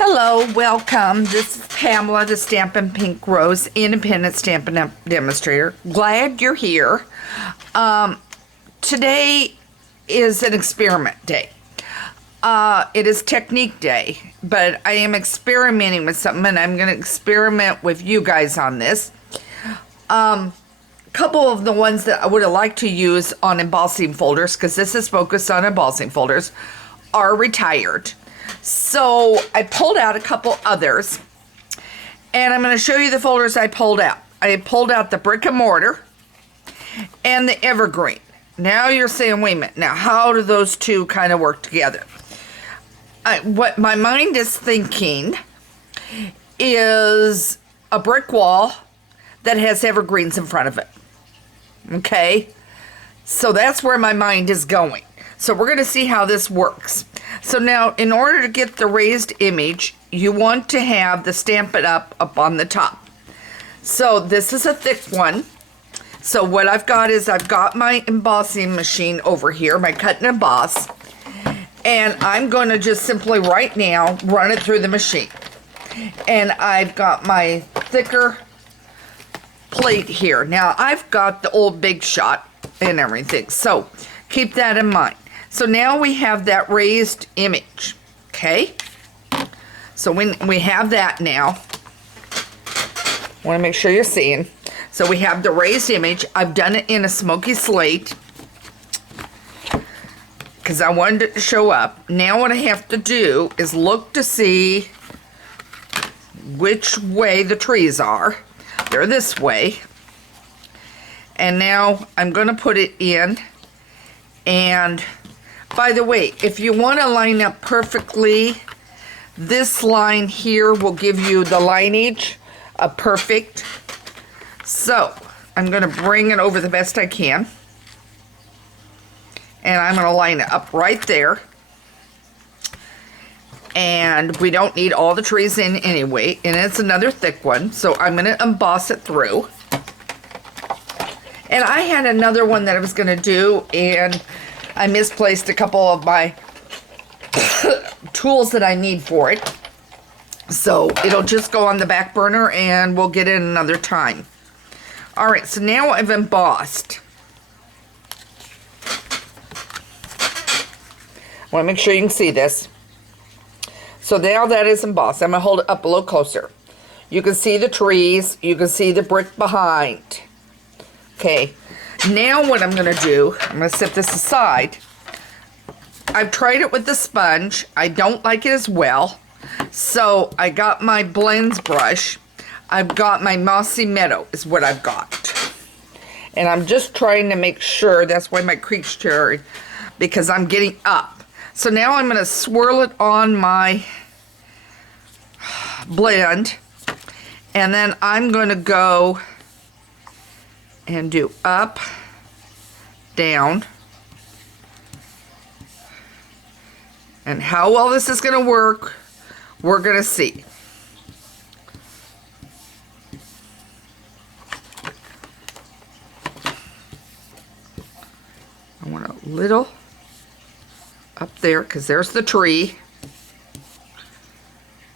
Hello, welcome. This is Pamela, the Stampin' Pink Rose, independent stampin' demonstrator. Glad you're here. Today is an experiment day. It is technique day, but I am experimenting with something, and I'm going to experiment with you guys on this. A couple of the ones that I would have liked to use on embossing folders, because this is focused on embossing folders, are retired. So I pulled out a couple others, and I'm going to show you the folders I pulled out. I pulled out the brick and mortar and the evergreen. Now you're saying, wait a minute, now how do those two kind of work together? What my mind is thinking is a brick wall that has evergreens in front of it. Okay? So that's where my mind is going. So we're going to see how this works. So now, in order to get the raised image, you want to have the Stampin' Up on the top. So this is a thick one. So what I've got is I've got my embossing machine over here, my cut and emboss. And I'm going to just simply right now run it through the machine. And I've got my thicker plate here. Now I've got the old Big Shot and everything. So keep that in mind. So now we have that raised image, okay? So when we have that now, I want to make sure you're seeing. So we have the raised image. I've done it in a smoky slate because I wanted it to show up. Now what I have to do is look to see which way the trees are. They're this way. And now I'm going to put it in. And by the way, if you want to line up perfectly, this line here will give you the lineage of perfect. So I'm going to bring it over the best I can. And I'm going to line it up right there. And we don't need all the trees in anyway. And it's another thick one. So I'm going to emboss it through. And I had another one that I was going to do, and I misplaced a couple of my tools that I need for it. So it'll just go on the back burner and we'll get it another time. Alright, so now I've embossed. I want to make sure you can see this. So now that is embossed. I'm going to hold it up a little closer. You can see the trees. You can see the brick behind. Okay, now what I'm going to do, I'm going to set this aside. I've tried it with the sponge. I don't like it as well. So I got my blends brush. I've got my Mossy Meadow is what I've got. And I'm just trying to make sure, that's why my creek's cherry, because I'm getting up. So now I'm going to swirl it on my blend. And then I'm going to go and do up, down. And how well this is going to work, we're going to see. I want a little up there because there's the tree.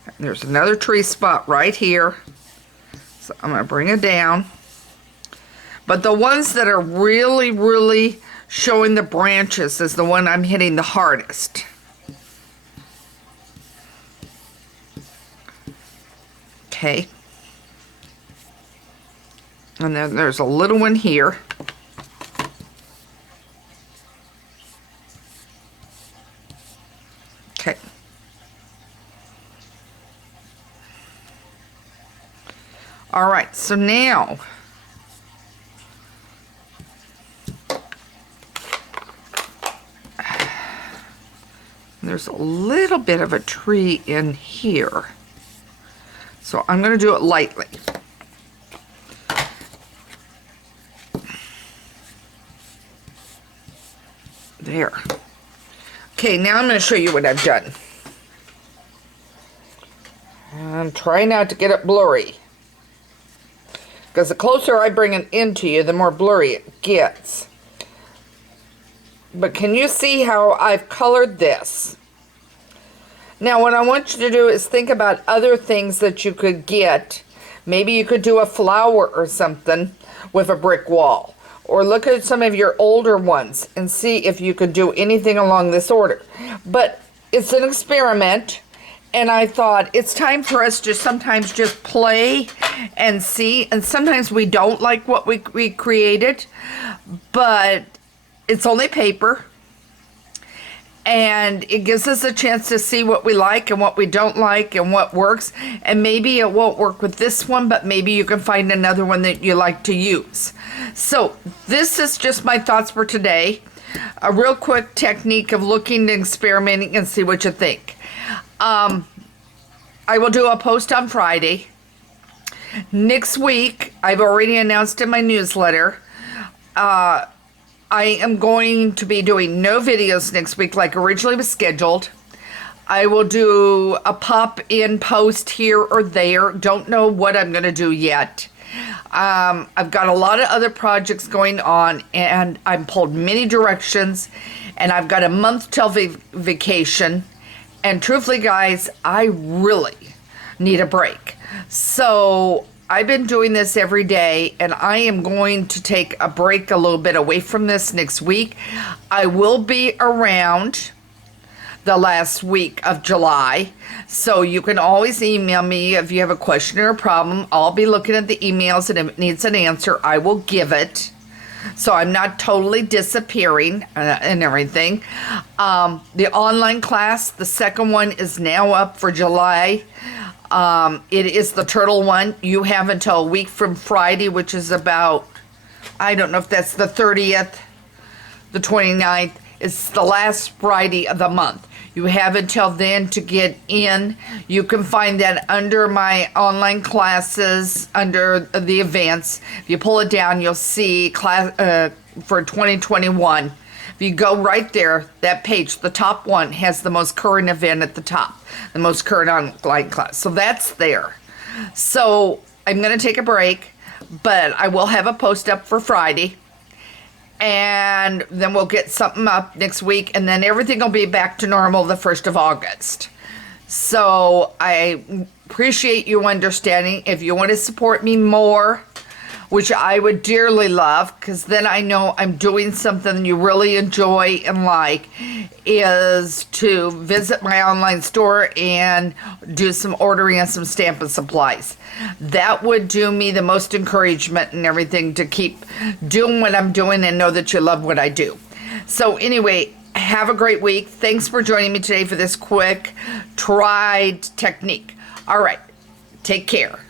And there's another tree spot right here. So I'm going to bring it down. But the ones that are really, really showing the branches is the one I'm hitting the hardest. Okay. And then there's a little one here. Okay. All right, so now there's a little bit of a tree in here. So I'm going to do it lightly. There. Okay, now I'm going to show you what I've done. I'm trying not to get it blurry. Because the closer I bring it into you, the more blurry it gets. But can you see how I've colored this? Now, what I want you to do is think about other things that you could get. Maybe you could do a flower or something with a brick wall. Or look at some of your older ones and see if you could do anything along this order. But it's an experiment, and I thought it's time for us to sometimes just play and see. And sometimes we don't like what we created, but it's only paper. And it gives us a chance to see what we like and what we don't like and what works. And maybe it won't work with this one, but maybe you can find another one that you like to use. So this is just my thoughts for today. A real quick technique of looking and experimenting and see what you think. I will do a post on Friday. Next week, I've already announced in my newsletter, I am going to be doing no videos next week like originally was scheduled. I will do a pop-in post here or there. Don't know what I'm going to do yet. I've got a lot of other projects going on, and I'm pulled many directions, and I've got a month till vacation. And truthfully, guys, I really need a break. So I've been doing this every day, and I am going to take a break a little bit away from this next week. I will be around the last week of July, so you can always email me if you have a question or a problem. I'll be looking at the emails, and if it needs an answer, I will give it. So I'm not totally disappearing and everything. The online class, the second one, is now up for July. It is the turtle one. You have until a week from Friday, which is about, I don't know if that's the 30th, the 29th. It's the last Friday of the month. You have until then to get in. You can find that under my online classes, under the events. If you pull it down, you'll see class for 2021. If you go right there, that page, the top one, has the most current event at the top, the most current online class. So that's there. So I'm going to take a break, but I will have a post up for Friday. And then we'll get something up next week, and then everything will be back to normal the 1st of August. So I appreciate you understanding. If you want to support me more, which I would dearly love, because then I know I'm doing something you really enjoy and like, is to visit my online store and do some ordering and some stamping supplies. That would do me the most encouragement and everything to keep doing what I'm doing and know that you love what I do. So anyway, have a great week. Thanks for joining me today for this quick tried technique. All right, take care.